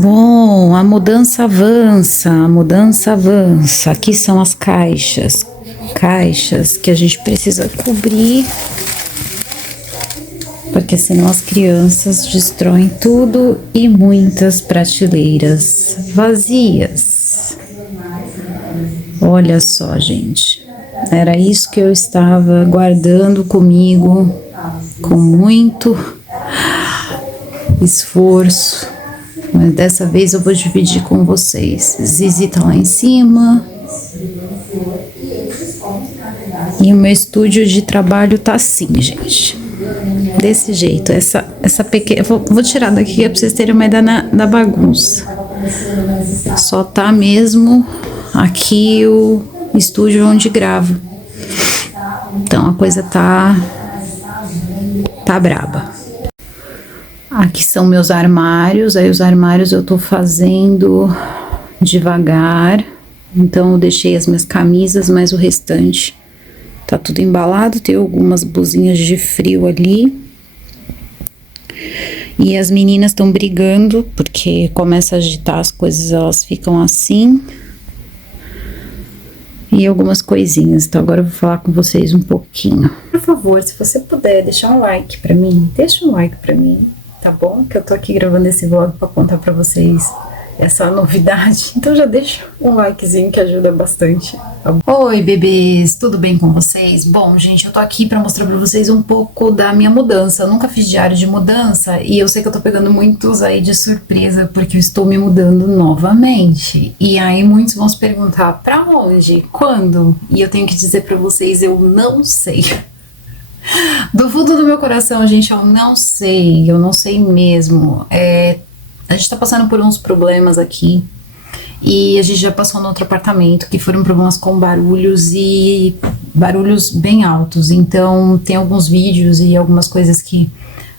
Bom, a mudança avança, a mudança avança. Aqui são as caixas que a gente precisa cobrir, porque senão as crianças destroem tudo e muitas prateleiras vazias. Olha só, gente, era isso que eu estava guardando comigo com muito esforço. Mas dessa vez eu vou dividir com vocês. Zizi tá lá em cima. E o meu estúdio de trabalho tá assim, gente. Desse jeito. Essa pequena... Vou tirar daqui pra vocês terem uma ideia da bagunça. Só tá mesmo aqui o estúdio onde gravo. Então a coisa tá braba. Aqui são meus armários, aí os armários eu tô fazendo devagar, então eu deixei as minhas camisas, mas o restante tá tudo embalado, tem algumas blusinhas de frio ali. E as meninas estão brigando, porque começa a agitar as coisas, elas ficam assim. E algumas coisinhas, então agora eu vou falar com vocês um pouquinho. Por favor, se você puder deixar um like pra mim, deixa um like pra mim. Tá bom? Que eu tô aqui gravando esse vlog pra contar pra vocês essa novidade. Então já deixa um likezinho que ajuda bastante. Tá bom? Oi, bebês! Tudo bem com vocês? Bom, gente, eu tô aqui pra mostrar pra vocês um pouco da minha mudança. Eu nunca fiz diário de mudança e eu sei que eu tô pegando muitos aí de surpresa porque eu estou me mudando novamente. E aí muitos vão se perguntar pra onde? Quando? E eu tenho que dizer pra vocês, eu não sei. Do fundo do meu coração, gente, eu não sei mesmo. A gente tá passando por uns problemas aqui e a gente já passou no outro apartamento que foram problemas com barulhos e barulhos bem altos. Então tem alguns vídeos e algumas coisas que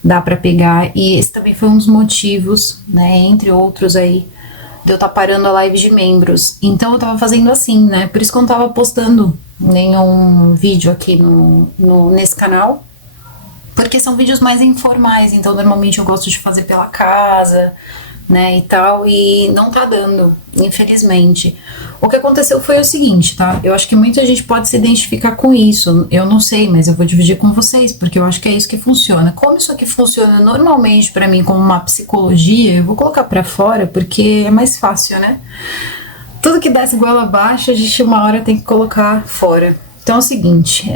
dá pra pegar e esse também foi um dos motivos, né, entre outros aí, de eu estar parando a live de membros. Então eu tava fazendo assim, né, por isso que eu não tava postando nenhum vídeo aqui nesse canal, porque são vídeos mais informais, então normalmente eu gosto de fazer pela casa, né, e tal, e não tá dando, infelizmente. O que aconteceu foi o seguinte, tá, eu acho que muita gente pode se identificar com isso, eu não sei, mas eu vou dividir com vocês, porque eu acho que é isso que funciona. Como isso aqui funciona normalmente pra mim como uma psicologia, eu vou colocar pra fora, porque é mais fácil, né. Tudo que desce goela abaixo, a gente uma hora tem que colocar fora. Então é o seguinte,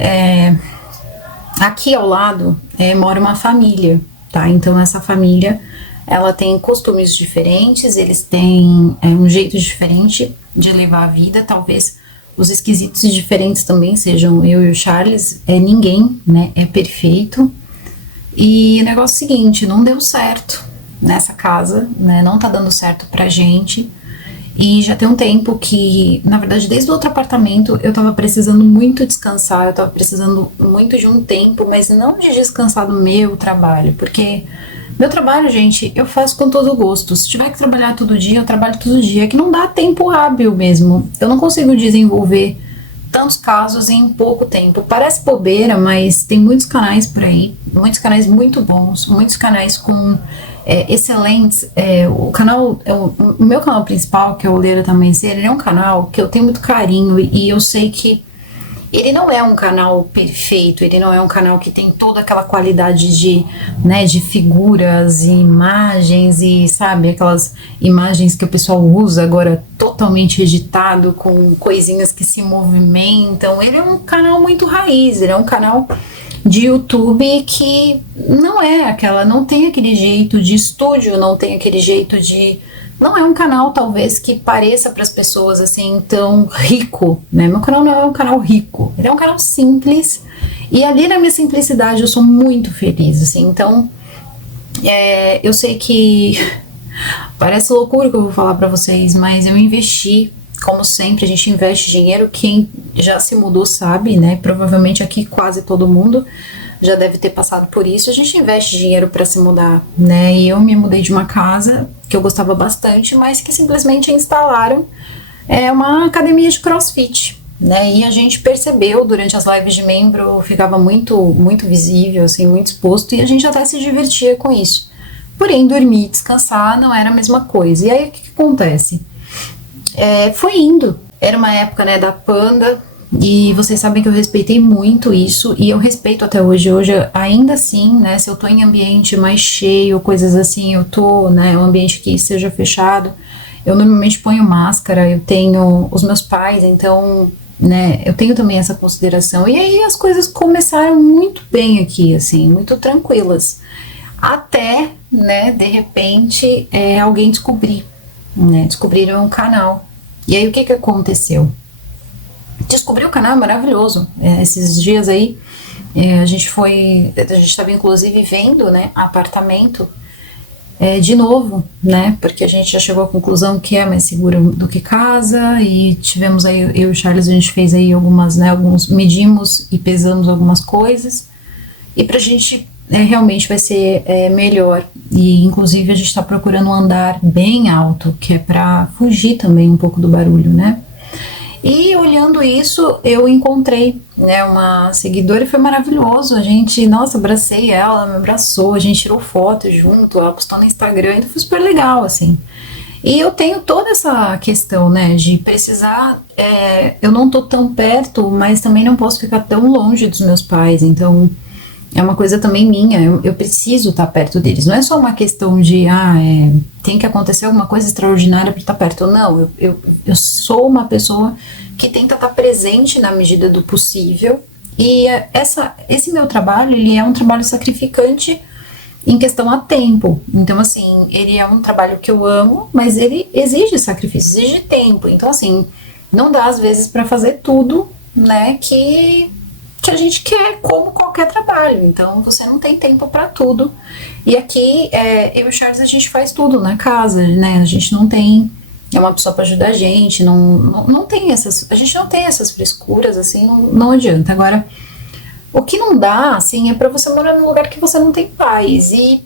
aqui ao lado mora uma família, tá? Então essa família, ela tem costumes diferentes, eles têm um jeito diferente de levar a vida, talvez os esquisitos diferentes também sejam eu e o Charles, ninguém, né, é perfeito. E o negócio é o seguinte, não deu certo nessa casa, né, não tá dando certo pra gente. E já tem um tempo que, na verdade, desde o outro apartamento, eu tava precisando muito descansar, eu tava precisando muito de um tempo, mas não de descansar do meu trabalho, porque meu trabalho, gente, eu faço com todo gosto. Se tiver que trabalhar todo dia, eu trabalho todo dia, que não dá tempo hábil mesmo. Eu não consigo desenvolver tantos casos em pouco tempo. Parece bobeira, mas tem muitos canais por aí, muitos canais muito bons, muitos canais com excelentes. O meu canal principal, que é o Leira Também Ser, ele é um canal que eu tenho muito carinho e eu sei que ele não é um canal perfeito, ele não é um canal que tem toda aquela qualidade de figuras e imagens e, sabe, aquelas imagens que o pessoal usa agora totalmente editado com coisinhas que se movimentam. Ele é um canal muito raiz, ele é um canal de YouTube que não tem aquele jeito de estúdio, não tem aquele jeito de... Não é um canal, talvez, que pareça para as pessoas, assim, tão rico, né? Meu canal não é um canal rico, ele é um canal simples, e ali na minha simplicidade eu sou muito feliz, assim, então, eu sei que parece loucura que eu vou falar para vocês, mas eu investi, como sempre, a gente investe dinheiro, quem já se mudou sabe, né? Provavelmente aqui quase todo mundo já deve ter passado por isso. A gente investe dinheiro para se mudar, né? E eu me mudei de uma casa que eu gostava bastante, mas que simplesmente instalaram uma academia de CrossFit, né? E a gente percebeu durante as lives de membro, ficava muito visível, assim, muito exposto, e a gente até se divertia com isso. Porém, dormir e descansar não era a mesma coisa. E aí, o que acontece? Foi indo. Era uma época, né, da Panda, e vocês sabem que eu respeitei muito isso, e eu respeito até hoje. Hoje, ainda assim, né, se eu tô em ambiente mais cheio, coisas assim, eu tô, né, um ambiente que seja fechado, eu normalmente ponho máscara, eu tenho os meus pais, então, né, eu tenho também essa consideração. E aí as coisas começaram muito bem aqui, assim, muito tranquilas. Até, né, de repente, alguém descobrir, né, descobriram um canal. E aí o que aconteceu? Descobri o canal, maravilhoso. Esses dias aí, a gente estava inclusive vendo, né, apartamento de novo, né, porque a gente já chegou à conclusão que é mais seguro do que casa, e tivemos aí, eu e o Charles, a gente fez aí algumas, né, medimos e pesamos algumas coisas, e pra gente realmente vai ser melhor, e inclusive a gente está procurando um andar bem alto, que é para fugir também um pouco do barulho, né. E olhando isso, eu encontrei, né, uma seguidora, e foi maravilhoso. A gente, nossa, abracei ela, me abraçou, a gente tirou foto junto, ela postou no Instagram, então foi super legal, assim. E eu tenho toda essa questão, né, de precisar, eu não tô tão perto, mas também não posso ficar tão longe dos meus pais, então é uma coisa também minha, eu preciso estar perto deles. Não é só uma questão de, tem que acontecer alguma coisa extraordinária para estar perto. Não, eu sou uma pessoa que tenta estar presente na medida do possível. E esse meu trabalho, ele é um trabalho sacrificante em questão a tempo. Então, assim, ele é um trabalho que eu amo, mas ele exige sacrifício, exige tempo. Então, assim, não dá às vezes para fazer tudo, né, que a gente quer, como qualquer trabalho. Então você não tem tempo para tudo. E aqui eu e o Charles, a gente faz tudo na casa, né? A gente não tem uma pessoa para ajudar a gente, não tem a gente não tem essas frescuras, assim, não adianta. Agora, o que não dá, assim, é para você morar num lugar que você não tem paz. E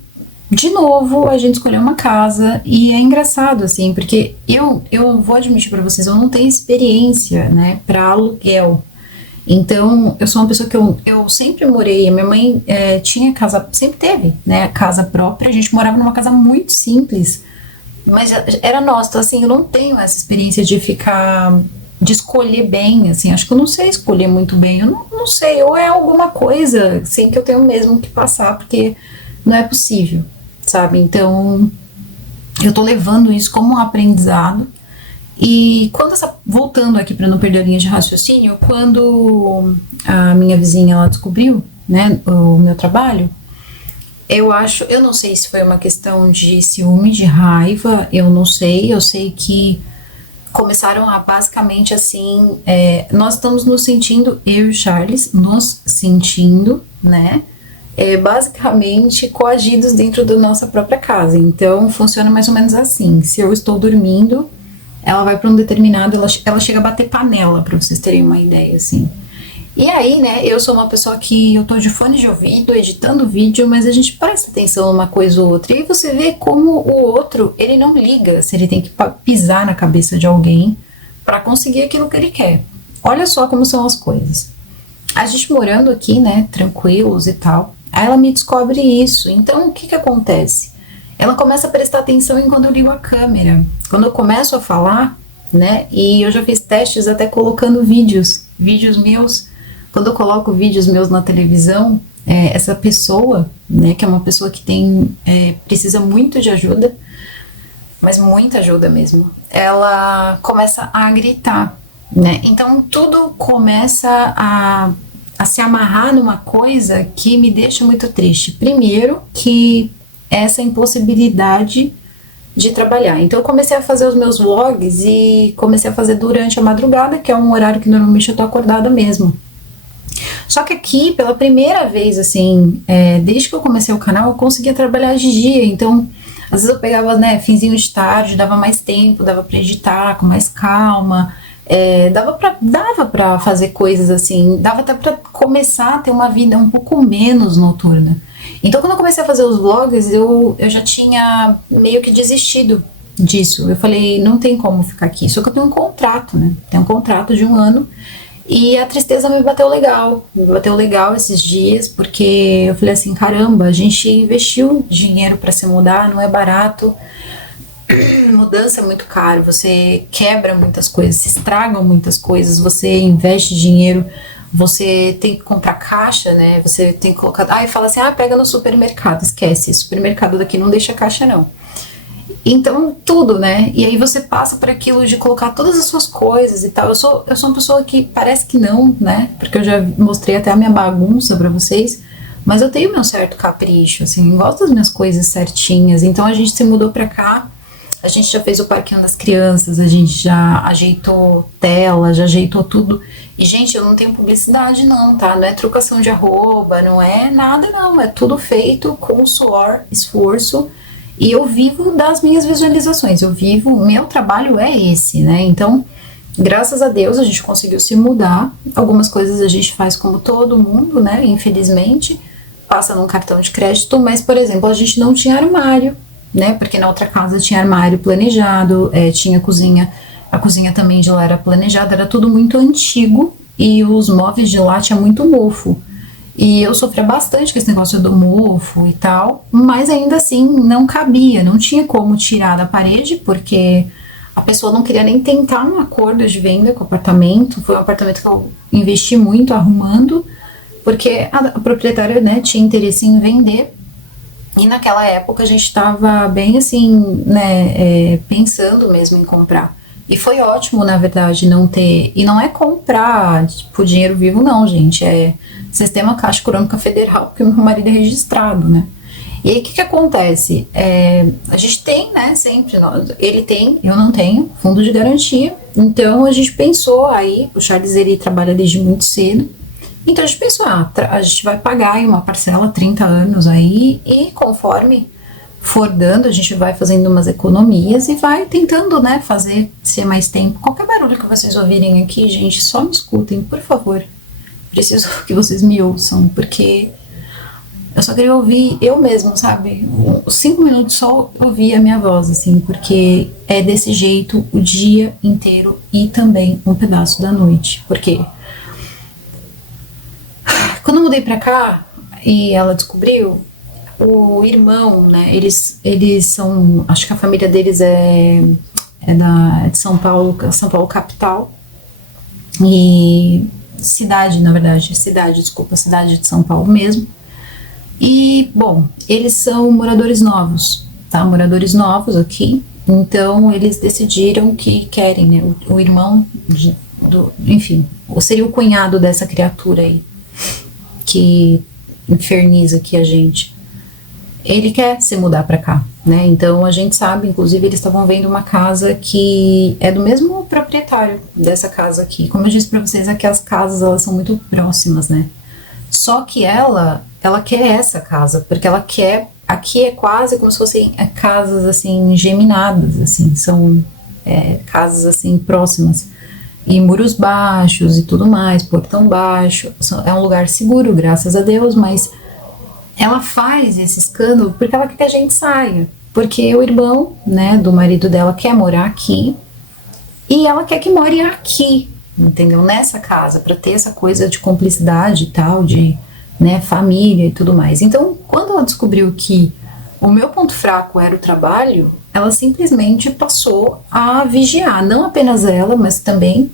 de novo a gente escolheu uma casa, e é engraçado, assim, porque eu vou admitir para vocês, eu não tenho experiência, né, para aluguel. Então, eu sou uma pessoa que eu sempre morei, a minha mãe tinha casa, sempre teve, né, casa própria, a gente morava numa casa muito simples, mas era nossa. Então, assim, eu não tenho essa experiência de escolher bem, assim, acho que eu não sei escolher muito bem, eu não sei, ou é alguma coisa, assim, que eu tenho mesmo que passar, porque não é possível, sabe? Então, eu tô levando isso como um aprendizado. E voltando aqui para não perder a linha de raciocínio, quando a minha vizinha, ela descobriu, né, o meu trabalho, eu não sei se foi uma questão de ciúme, de raiva, eu não sei, eu sei que começaram a basicamente assim, nós estamos nos sentindo, eu e o Charles, nos sentindo, né, basicamente coagidos dentro da nossa própria casa. Então funciona mais ou menos assim: se eu estou dormindo, ela vai para um determinado, ela chega a bater panela, para vocês terem uma ideia, assim. E aí, né, eu sou uma pessoa que eu tô de fone de ouvido, editando vídeo, mas a gente presta atenção numa coisa ou outra, e você vê como o outro, ele não liga se ele tem que pisar na cabeça de alguém para conseguir aquilo que ele quer. Olha só como são as coisas. A gente morando aqui, né, tranquilos e tal, aí ela me descobre isso. Então, o que acontece? Ela começa a prestar atenção em quando eu ligo a câmera, quando eu começo a falar, né, e eu já fiz testes até colocando vídeos meus. Quando eu coloco vídeos meus na televisão, essa pessoa, né, que é uma pessoa que precisa muito de ajuda, mas muita ajuda mesmo, ela começa a gritar, né, então tudo começa a se amarrar numa coisa que me deixa muito triste. Primeiro, que essa impossibilidade de trabalhar. Então eu comecei a fazer os meus vlogs e comecei a fazer durante a madrugada, que é um horário que normalmente eu tô acordada mesmo. Só que aqui, pela primeira vez, assim, desde que eu comecei o canal, eu conseguia trabalhar de dia. Então, às vezes eu pegava, né, finzinho de tarde, dava mais tempo, dava pra editar com mais calma, dava pra fazer coisas assim, dava até pra começar a ter uma vida um pouco menos noturna. Então, quando eu comecei a fazer os vlogs, eu já tinha meio que desistido disso. Eu falei, não tem como ficar aqui. Só que eu tenho um contrato, né? Tem um contrato de 1 ano. E a tristeza me bateu legal esses dias, porque eu falei assim, caramba, a gente investiu dinheiro para se mudar, não é barato, mudança é muito caro, você quebra muitas coisas, se estragam muitas coisas, você investe dinheiro, você tem que comprar caixa, né? Você tem que colocar. Ah, e fala assim: ah, pega no supermercado, esquece, supermercado daqui não deixa caixa, não. Então, tudo, né? E aí você passa por aquilo de colocar todas as suas coisas e tal. Eu sou uma pessoa que parece que não, né? Porque eu já mostrei até a minha bagunça pra vocês. Mas eu tenho meu certo capricho, assim, eu gosto das minhas coisas certinhas. Então a gente se mudou pra cá, a gente já fez o parquinho das crianças, a gente já ajeitou tela, já ajeitou tudo. E, gente, eu não tenho publicidade não, tá? Não é trocação de arroba, não é nada não. É tudo feito com suor, esforço. E eu vivo das minhas visualizações, eu vivo, meu trabalho é esse, né? Então, graças a Deus a gente conseguiu se mudar. Algumas coisas a gente faz como todo mundo, né? Infelizmente, passa num cartão de crédito, mas, por exemplo, a gente não tinha armário, né? Porque na outra casa tinha armário planejado, tinha cozinha, a cozinha também de lá era planejada, era tudo muito antigo e os móveis de lá tinha muito mofo. E eu sofria bastante com esse negócio do mofo e tal, mas ainda assim não cabia, não tinha como tirar da parede, porque a pessoa não queria nem tentar um acordo de venda com o apartamento. Foi um apartamento que eu investi muito arrumando, porque a proprietária, né, tinha interesse em vender. E naquela época a gente estava bem assim, né, pensando mesmo em comprar. E foi ótimo, na verdade, não ter. E não é comprar, tipo, dinheiro vivo, não, gente. É Sistema Caixa Econômica Federal, porque meu marido é registrado, né? E aí o que que acontece? A gente tem, né, sempre, ele tem, eu não tenho, fundo de garantia. Então a gente pensou aí, o Charles ele trabalha desde muito cedo. Então a gente pensou, a gente vai pagar aí uma parcela, 30 anos aí, e conforme for dando, a gente vai fazendo umas economias e vai tentando, né, fazer ser mais tempo. Qualquer barulho que vocês ouvirem aqui, gente, só me escutem, por favor. Preciso que vocês me ouçam, porque eu só queria ouvir eu mesmo, sabe? Os 5 minutos só ouvir a minha voz, assim, porque é desse jeito o dia inteiro e também um pedaço da noite. Porque quando eu mudei pra cá e ela descobriu, o irmão, né, eles são, acho que a família deles é de São Paulo capital, e cidade, na verdade, cidade de São Paulo mesmo. E, bom, eles são moradores novos, tá? Moradores novos aqui, então eles decidiram que querem, né, o irmão, enfim, seria o cunhado dessa criatura aí, que inferniza aqui a gente. Ele quer se mudar para cá, né? Então a gente sabe, inclusive eles estavam vendo uma casa que é do mesmo proprietário dessa casa aqui. Como eu disse para vocês, aqui as casas elas são muito próximas, né? Só que ela quer essa casa, porque ela quer, aqui é quase como se fossem casas assim geminadas, assim, são casas assim próximas. E muros baixos e tudo mais, portão baixo, é um lugar seguro, graças a Deus, mas ela faz esse escândalo porque ela quer que a gente saia. Porque o irmão, né, do marido dela quer morar aqui e ela quer que more aqui, entendeu? Nessa casa, para ter essa coisa de cumplicidade e tal, de, né, família e tudo mais. Então, quando ela descobriu que o meu ponto fraco era o trabalho, ela simplesmente passou a vigiar, não apenas ela, mas também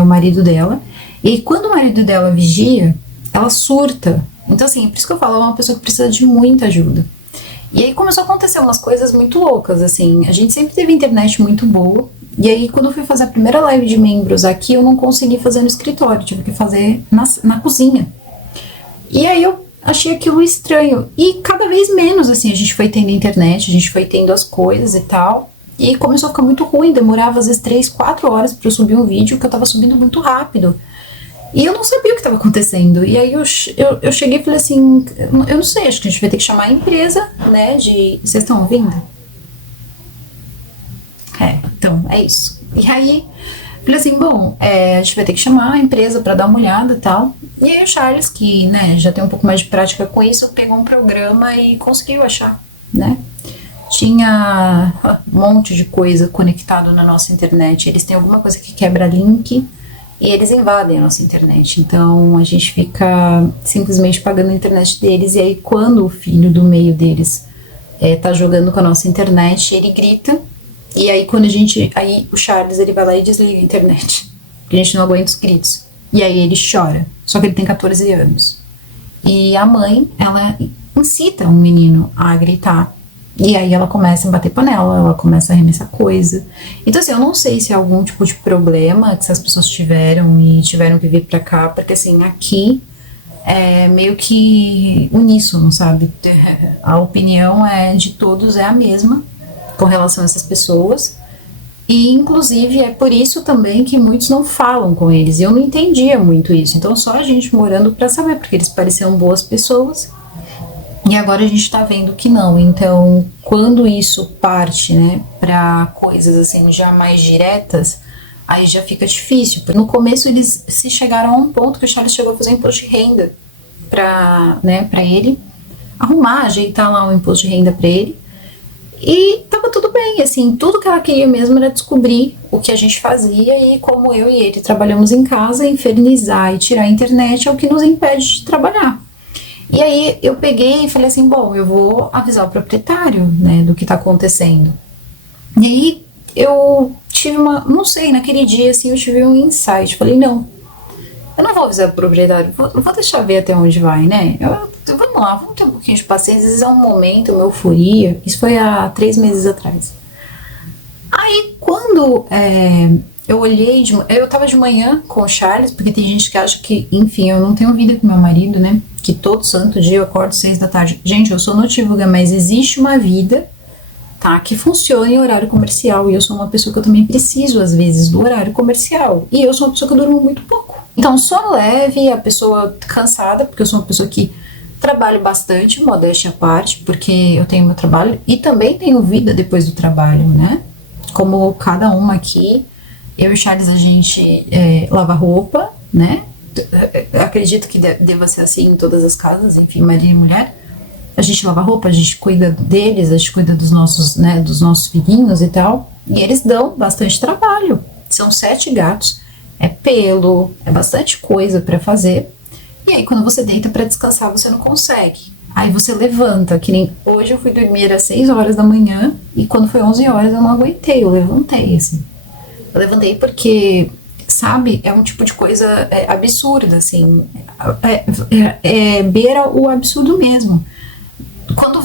o marido dela. E quando o marido dela vigia, ela surta. Então, assim, por isso que eu falo, é uma pessoa que precisa de muita ajuda. E aí começou a acontecer umas coisas muito loucas, assim. A gente sempre teve internet muito boa. E aí, quando eu fui fazer a primeira live de membros aqui, eu não consegui fazer no escritório, tive que fazer na cozinha. E aí eu achei aquilo estranho. E cada vez menos, assim, a gente foi tendo internet, a gente foi tendo as coisas e tal. E começou a ficar muito ruim, demorava às vezes 3, 4 horas pra eu subir um vídeo, que eu tava subindo muito rápido. E eu não sabia o que estava acontecendo. E aí eu cheguei e falei assim, eu não sei, acho que a gente vai ter que chamar a empresa, né, Vocês estão ouvindo? Então, é isso. E aí, falei assim, bom, a gente vai ter que chamar a empresa para dar uma olhada e tal. E aí o Charles, que, né, já tem um pouco mais de prática com isso, pegou um programa e conseguiu achar, né. Tinha um monte de coisa conectado na nossa internet. Eles têm alguma coisa que quebra link, e eles invadem a nossa internet. Então a gente fica simplesmente pagando a internet deles, e aí quando o filho do meio deles tá jogando com a nossa internet, ele grita, e aí aí o Charles ele vai lá e desliga a internet, porque a gente não aguenta os gritos. E aí ele chora, só que ele tem 14 anos. E a mãe, ela incita o menino a gritar. E aí ela começa a bater panela, ela começa a arremessar coisa. Então assim, eu não sei se é algum tipo de problema que essas pessoas tiveram e tiveram que vir pra cá, porque assim, aqui é meio que uníssono, sabe? A opinião de todos é a mesma com relação a essas pessoas. E inclusive é por isso também que muitos não falam com eles. E eu não entendia muito isso. Então só a gente morando pra saber, porque eles pareciam boas pessoas. E agora a gente tá vendo que não. Então, quando isso parte, né, pra coisas assim já mais diretas, aí já fica difícil. No começo eles se chegaram a um ponto que o Charles chegou a fazer imposto de renda pra ele, arrumar, ajeitar lá o imposto de renda pra ele. E tava tudo bem, assim, tudo que ela queria mesmo era descobrir o que a gente fazia, e como eu e ele trabalhamos em casa, infernizar e tirar a internet é o que nos impede de trabalhar. E aí eu peguei e falei assim, bom, eu vou avisar o proprietário, né, do que tá acontecendo. E aí eu tive não sei, naquele dia assim eu tive um insight, falei, não, eu não vou avisar o proprietário, vou deixar ver até onde vai, né, vamos lá, vamos ter um pouquinho de paciência, às vezes é um momento, uma euforia, isso foi há 3 meses atrás. Aí quando eu olhei, eu tava de manhã com o Charles, porque tem gente que acha que, enfim, eu não tenho vida com meu marido, né, que todo santo dia eu acordo 6 da tarde. Gente, eu sou notívaga, mas existe uma vida, tá, que funciona em horário comercial, e eu sou uma pessoa que eu também preciso, às vezes, do horário comercial, e eu sou uma pessoa que eu durmo muito pouco. Então, sono leve, a pessoa cansada, porque eu sou uma pessoa que trabalho bastante, modéstia à parte, porque eu tenho meu trabalho, e também tenho vida depois do trabalho, né, como cada uma aqui. Eu e o Charles, a gente lava roupa, né? Acredito que deva ser assim em todas as casas, enfim, marido e mulher. A gente lava roupa, a gente cuida deles, a gente cuida dos nossos filhinhos e tal. E eles dão bastante trabalho. São 7 gatos, é pelo, é bastante coisa pra fazer. E aí quando você deita pra descansar, você não consegue. Aí você levanta, que nem hoje eu fui dormir às 6 horas da manhã, e quando foi 11 horas eu não aguentei, eu levantei, assim. Eu levantei porque, sabe, é um tipo de coisa absurda, assim, beira o absurdo mesmo. Quando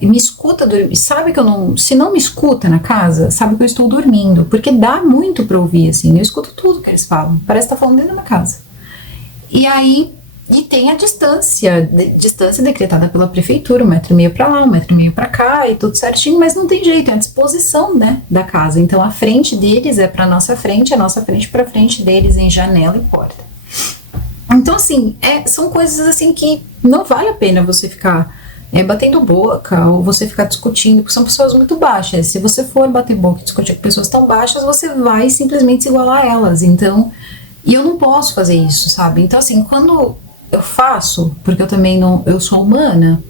me escuta dormir, sabe que eu não, se não me escuta na casa, sabe que eu estou dormindo, porque dá muito pra ouvir, assim, eu escuto tudo que eles falam, parece que tá falando dentro da minha casa. E aí, e tem a distância decretada pela prefeitura, 1,5 metro pra lá, 1,5 metro pra cá, e tudo certinho, mas não tem jeito, é a disposição, né, da casa. Então a frente deles é pra nossa frente, a nossa frente pra frente deles, em janela e porta. Então assim, são coisas assim que não vale a pena você ficar batendo boca, ou você ficar discutindo, porque são pessoas muito baixas. Se você for bater boca e discutir com pessoas tão baixas, você vai simplesmente se igualar a elas. Então, e eu não posso fazer isso, sabe? Então assim, quando eu faço, porque eu também não, eu sou humana,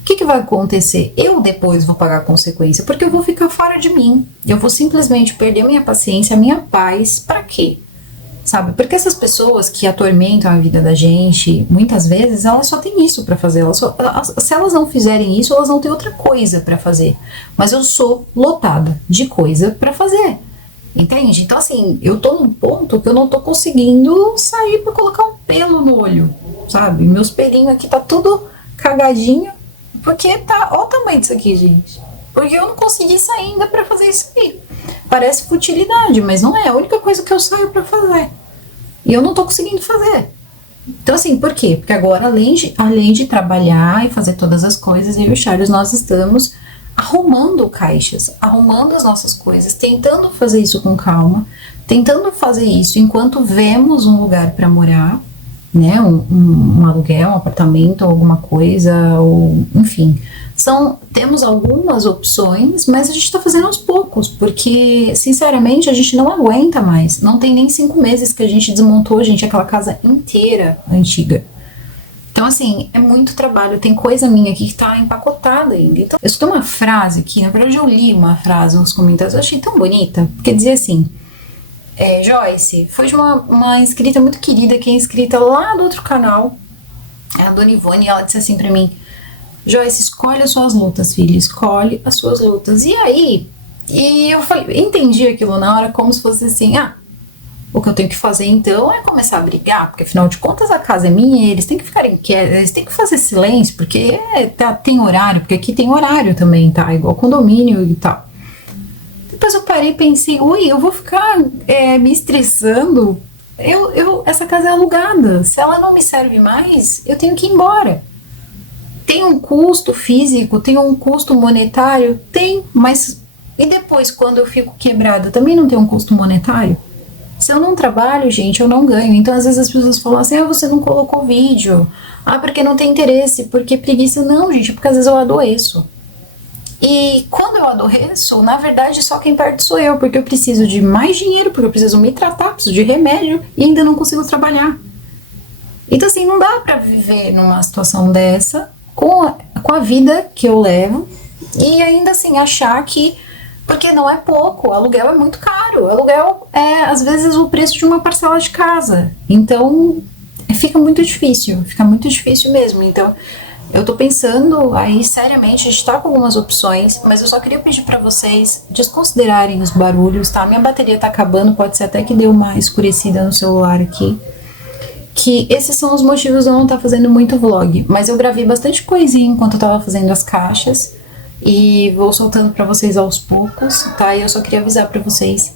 o que vai acontecer? Eu depois vou pagar a consequência, porque eu vou ficar fora de mim, eu vou simplesmente perder a minha paciência, a minha paz, pra quê? Sabe? Porque essas pessoas que atormentam a vida da gente, muitas vezes, elas só têm isso pra fazer, se elas não fizerem isso, elas não têm outra coisa pra fazer, mas eu sou lotada de coisa pra fazer. Entende? Então assim, eu tô num ponto que eu não tô conseguindo sair pra colocar um pelo no olho, sabe? Meus pelinhos aqui tá tudo cagadinho, porque tá, olha o tamanho disso aqui, gente. Porque eu não consegui sair ainda pra fazer isso aqui. Parece futilidade, mas não é a única coisa que eu saio pra fazer. E eu não tô conseguindo fazer. Então assim, por quê? Porque agora, além de trabalhar e fazer todas as coisas, eu e o Charles, nós estamos arrumando caixas, arrumando as nossas coisas, tentando fazer isso com calma, tentando fazer isso enquanto vemos um lugar para morar, né, um aluguel, um apartamento, alguma coisa, ou enfim, temos algumas opções, mas a gente está fazendo aos poucos, porque sinceramente a gente não aguenta mais, não tem nem 5 meses que a gente desmontou, gente, aquela casa inteira antiga. Então, assim, é muito trabalho, tem coisa minha aqui que tá empacotada ainda. Então, eu escutei uma frase aqui, na verdade eu li uma frase nos comentários, eu achei tão bonita, porque dizia assim, Joyce, foi de uma inscrita muito querida, que é inscrita lá do outro canal, é a Dona Ivone, e ela disse assim pra mim: Joyce, escolhe as suas lutas, filha, escolhe as suas lutas. E aí, eu falei, entendi aquilo na hora como se fosse assim, o que eu tenho que fazer então é começar a brigar, porque afinal de contas a casa é minha, eles têm que ficarem quietos, eles têm que fazer silêncio, porque tem horário, porque aqui tem horário também, tá? Igual condomínio e tal. Depois eu parei e pensei, eu vou ficar me estressando, essa casa é alugada, se ela não me serve mais, eu tenho que ir embora. Tem um custo físico, tem um custo monetário? Tem, mas e depois quando eu fico quebrada, também não tem um custo monetário? Se eu não trabalho, gente, eu não ganho. Então, às vezes as pessoas falam assim, você não colocou vídeo. Porque não tem interesse, porque preguiça. Não, gente, porque às vezes eu adoeço. E quando eu adoeço, na verdade, só quem perde sou eu, porque eu preciso de mais dinheiro, porque eu preciso me tratar, preciso de remédio e ainda não consigo trabalhar. Então, assim, não dá pra viver numa situação dessa com a vida que eu levo e ainda assim achar que... Porque não é pouco, o aluguel é muito caro. O aluguel é, às vezes, o preço de uma parcela de casa. Então, fica muito difícil mesmo. Então, eu tô pensando aí, seriamente, a gente tá com algumas opções, mas eu só queria pedir pra vocês desconsiderarem os barulhos, tá? Minha bateria tá acabando, pode ser até que deu uma escurecida no celular aqui. Que esses são os motivos de eu não estar fazendo muito vlog. Mas eu gravei bastante coisinha enquanto eu tava fazendo as caixas. E vou soltando pra vocês aos poucos, tá? E eu só queria avisar pra vocês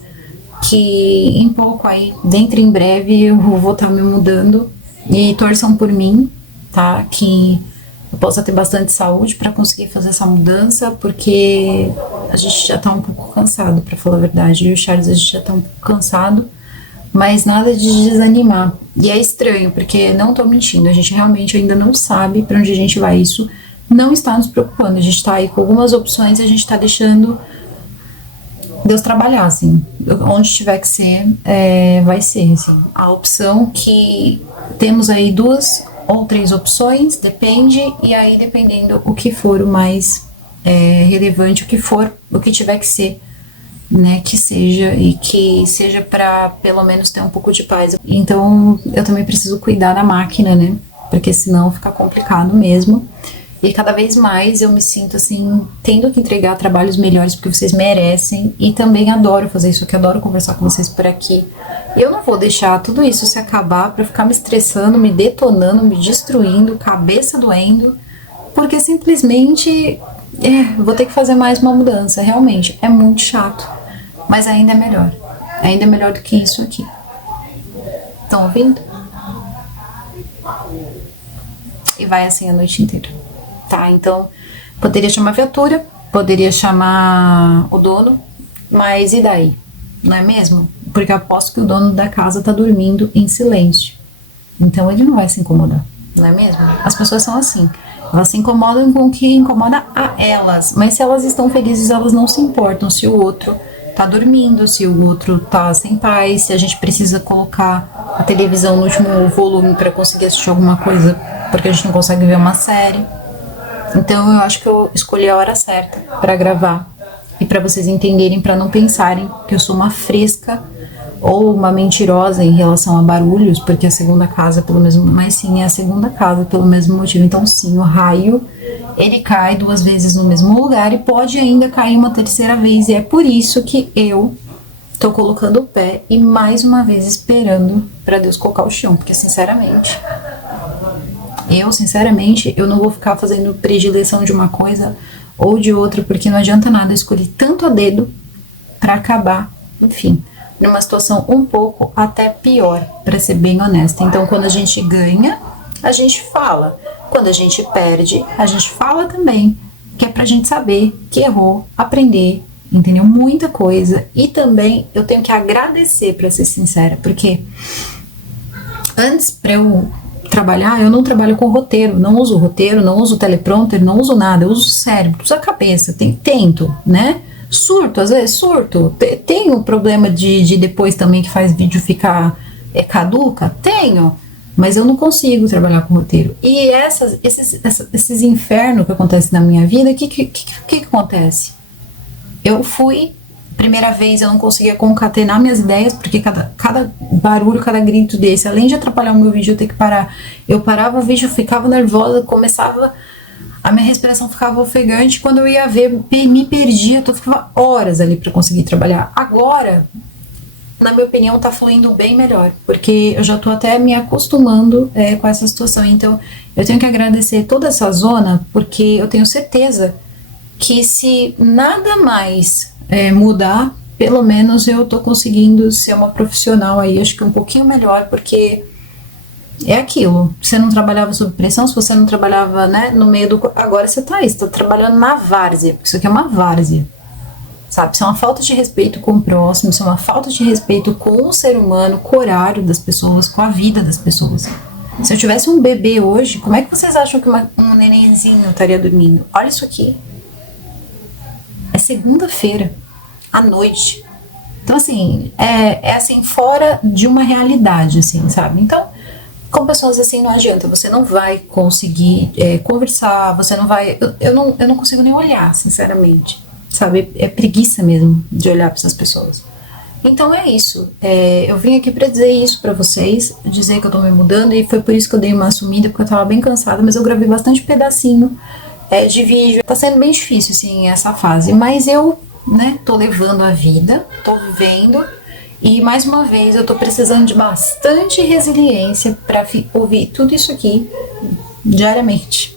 que em pouco aí, dentro em breve, eu vou estar me mudando. E torçam por mim, tá? Que eu possa ter bastante saúde pra conseguir fazer essa mudança, porque a gente já tá um pouco cansado, pra falar a verdade. Eu e o Charles, a gente já tá um pouco cansado, mas nada de desanimar. E é estranho, porque não tô mentindo, a gente realmente ainda não sabe pra onde a gente vai. Isso não está nos preocupando, a gente tá aí com algumas opções, a gente tá deixando Deus trabalhar, assim, onde tiver que ser, vai ser, assim. A opção que temos aí 2 ou 3 opções, depende, e aí dependendo o que for o mais relevante, o que tiver que ser, né, que seja, e que seja pra pelo menos ter um pouco de paz. Então, eu também preciso cuidar da máquina, né, porque senão fica complicado mesmo. E cada vez mais eu me sinto assim, tendo que entregar trabalhos melhores porque vocês merecem. E também adoro fazer isso aqui, adoro conversar com vocês por aqui. E eu não vou deixar tudo isso se acabar pra ficar me estressando, me detonando, me destruindo, cabeça doendo. Porque simplesmente vou ter que fazer mais uma mudança. Realmente, é muito chato. Mas ainda é melhor. Ainda é melhor do que isso aqui. Estão ouvindo? E vai assim a noite inteira. Tá, então poderia chamar a viatura, poderia chamar o dono, mas e daí? Não é mesmo? Porque eu aposto que o dono da casa tá dormindo em silêncio. Então ele não vai se incomodar, não é mesmo? As pessoas são assim, elas se incomodam com o que incomoda a elas, mas se elas estão felizes, elas não se importam se o outro tá dormindo, se o outro tá sem paz, se a gente precisa colocar a televisão no último volume para conseguir assistir alguma coisa, porque a gente não consegue ver uma série. Então eu acho que eu escolhi a hora certa para gravar e para vocês entenderem, para não pensarem que eu sou uma fresca ou uma mentirosa em relação a barulhos, porque a segunda casa pelo mesmo, mas sim, é a segunda casa pelo mesmo motivo. Então sim, o raio ele cai 2 vezes no mesmo lugar e pode ainda cair uma 3ª vez, e é por isso que eu tô colocando o pé e mais uma vez esperando para Deus colocar o chão, porque sinceramente eu não vou ficar fazendo predileção de uma coisa ou de outra, porque não adianta nada, eu escolhi tanto a dedo pra acabar, enfim, numa situação um pouco até pior, pra ser bem honesta. Então, quando a gente ganha, a gente fala. Quando a gente perde, a gente fala também, que é pra gente saber que errou, aprender, entendeu? Muita coisa. E também eu tenho que agradecer, pra ser sincera, porque antes, pra eu trabalhar, eu não trabalho com roteiro, não uso teleprompter, não uso nada, eu uso o cérebro, uso a cabeça, tento, né? Surto, às vezes surto, tenho problema de depois também que faz vídeo ficar caduca, tenho, mas eu não consigo trabalhar com roteiro. E esses infernos que acontecem na minha vida, o que acontece? Eu fui Primeira vez eu não conseguia concatenar minhas ideias, porque cada barulho, cada grito desse, além de atrapalhar o meu vídeo, eu ter que parar. Eu parava o vídeo, ficava nervosa, começava, a minha respiração ficava ofegante, quando eu ia ver, me perdia, eu ficava horas ali para conseguir trabalhar. Agora, na minha opinião, tá fluindo bem melhor, porque eu já tô até me acostumando com essa situação. Então, eu tenho que agradecer toda essa zona, porque eu tenho certeza que se nada mais mudar, pelo menos eu tô conseguindo ser uma profissional aí, acho que um pouquinho melhor, porque é aquilo, você não trabalhava sob pressão, se você não trabalhava, né, no meio do... Agora você tá aí, você tá trabalhando na várzea, porque isso aqui é uma várzea, sabe? Isso é uma falta de respeito com o próximo, isso é uma falta de respeito com o ser humano, com o horário das pessoas, com a vida das pessoas. Se eu tivesse um bebê hoje, como é que vocês acham que um nenenzinho estaria dormindo? Olha isso aqui. É segunda-feira, à noite. Então, assim, é assim, fora de uma realidade, assim, sabe? Então, com pessoas assim não adianta, você não vai conseguir conversar, você não vai... Eu não consigo nem olhar, sinceramente, sabe? É preguiça mesmo de olhar para essas pessoas. Então é isso, eu vim aqui pra dizer isso pra vocês, dizer que eu tô me mudando, e foi por isso que eu dei uma sumida, porque eu tava bem cansada, mas eu gravei bastante pedacinho de vídeo. Tá sendo bem difícil, assim, essa fase, mas eu, né, tô levando a vida, tô vivendo, e mais uma vez eu tô precisando de bastante resiliência pra ouvir tudo isso aqui diariamente.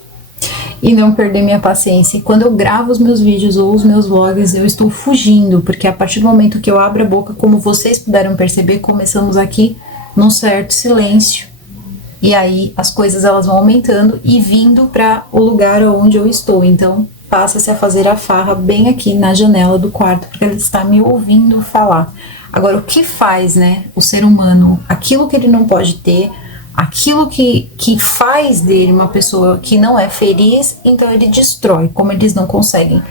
E não perder minha paciência. E quando eu gravo os meus vídeos ou os meus vlogs, eu estou fugindo, porque a partir do momento que eu abro a boca, como vocês puderam perceber, começamos aqui num certo silêncio. E aí as coisas elas vão aumentando e vindo para o lugar onde eu estou. Então passa-se a fazer a farra bem aqui na janela do quarto, porque ele está me ouvindo falar. Agora, o que faz, né, o ser humano, aquilo que ele não pode ter, aquilo que faz dele uma pessoa que não é feliz, então ele destrói. Como eles não conseguem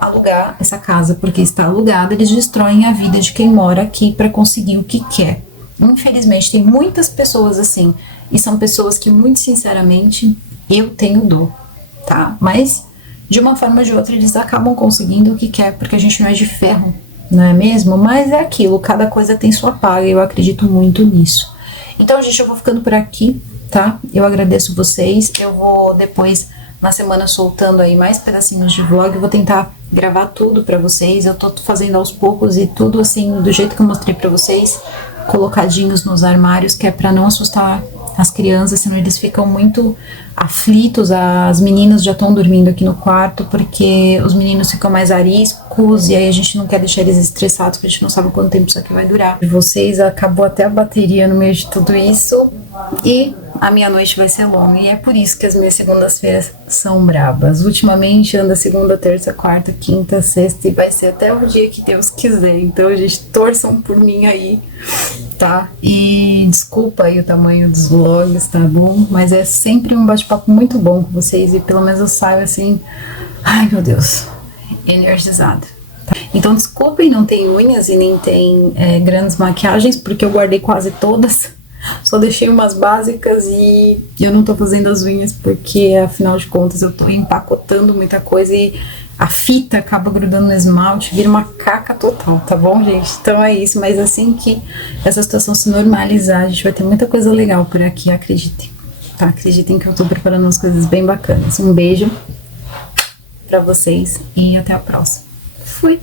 alugar essa casa porque está alugada, eles destroem a vida de quem mora aqui para conseguir o que quer. Infelizmente, tem muitas pessoas assim, e são pessoas que, muito sinceramente, eu tenho dor, tá? Mas, de uma forma ou de outra, eles acabam conseguindo o que quer, porque a gente não é de ferro, não é mesmo? Mas é aquilo, cada coisa tem sua paga, e eu acredito muito nisso. Então, gente, eu vou ficando por aqui, tá? Eu agradeço vocês. Eu vou depois, na semana, soltando aí mais pedacinhos de vlog. Eu vou tentar gravar tudo pra vocês. Eu tô fazendo aos poucos e tudo assim, do jeito que eu mostrei pra vocês, colocadinhos nos armários, que é pra não assustar as crianças, senão eles ficam muito aflitos. As meninas já estão dormindo aqui no quarto, porque os meninos ficam mais ariscos, e aí a gente não quer deixar eles estressados, porque a gente não sabe quanto tempo isso aqui vai durar. E vocês, acabou até a bateria no meio de tudo isso, e a minha noite vai ser longa, e é por isso que as minhas segundas-feiras são brabas. Ultimamente anda segunda, terça, quarta, quinta, sexta, e vai ser até o dia que Deus quiser. Então, gente, torçam por mim aí, tá? E desculpa aí o tamanho dos vlogs, tá bom? Mas é sempre um bate-papo muito bom com vocês, e pelo menos eu saio assim, ai meu Deus, energizada. Tá? Então desculpem, não tem unhas e nem tem grandes maquiagens, porque eu guardei quase todas, só deixei umas básicas, e eu não tô fazendo as unhas porque, afinal de contas, eu tô empacotando muita coisa e a fita acaba grudando no esmalte, vira uma caca total, tá bom, gente? Então é isso, mas assim que essa situação se normalizar, a gente vai ter muita coisa legal por aqui, acreditem. Tá? Acreditem que eu tô preparando umas coisas bem bacanas. Um beijo pra vocês e até a próxima. Fui!